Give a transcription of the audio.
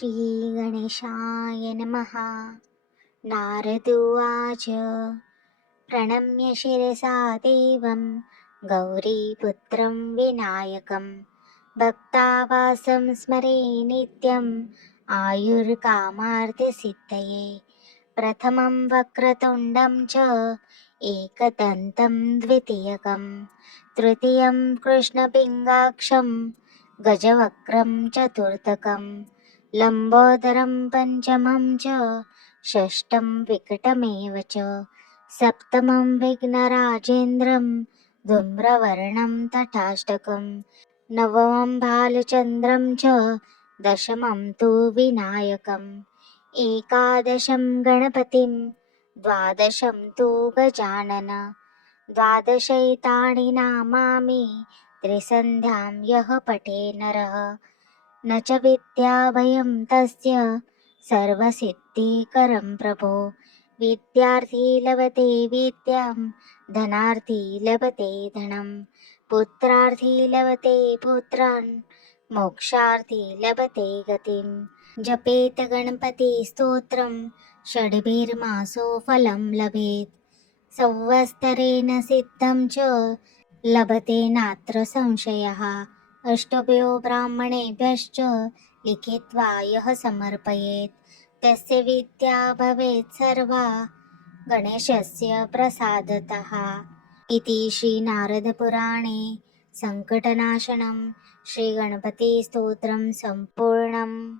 श्रीगणेशाय नमः। नारदुवाच प्रणम्य शिरसा देवं गौरीपुत्रं विनायकं भक्तावासं स्मरे नित्यम् आयुर्कामार्थसिद्धये। प्रथमं वक्रतुण्डं च एकदन्तं द्वितीयकं तृतीयं कृष्णपिङ्गाक्षं गजवक्त्रं चतुर्थकं लम्बोदरं पञ्चमं च षष्ठं विकटमेव च सप्तमं विघ्नराजेन्द्रं धूम्रवर्णं तथाष्टकं नवमं भालचन्द्रं च दशमं तु विनायकम् एकादशं गणपतिं द्वादशं तु गजानन द्वादशैतानि नामानि त्रिसन्ध्यां यः पठे नरः न च विद्याभयं तस्य सर्वसिद्धिकरं प्रभो। विद्यार्थी लभते विद्यां धनार्थी लभते धनं पुत्रार्थी लभते पुत्रान् मोक्षार्थी लभते गतिं। जपेत गणपति स्तोत्रं षड्भिर्मासो फलं लभेत् संवत्सरेण सिद्धं च लभते नात्र संशयः। अष्टभ्यो ब्राह्मणेभ्यश्च लिखित्वा यः समर्पयेत् तस्य विद्या भवेत् सर्वा गणेशस्य प्रसादतः। इति श्रीनारदपुराणे सङ्कटनाशनं श्रीगणपतिस्तोत्रं सम्पूर्णम्।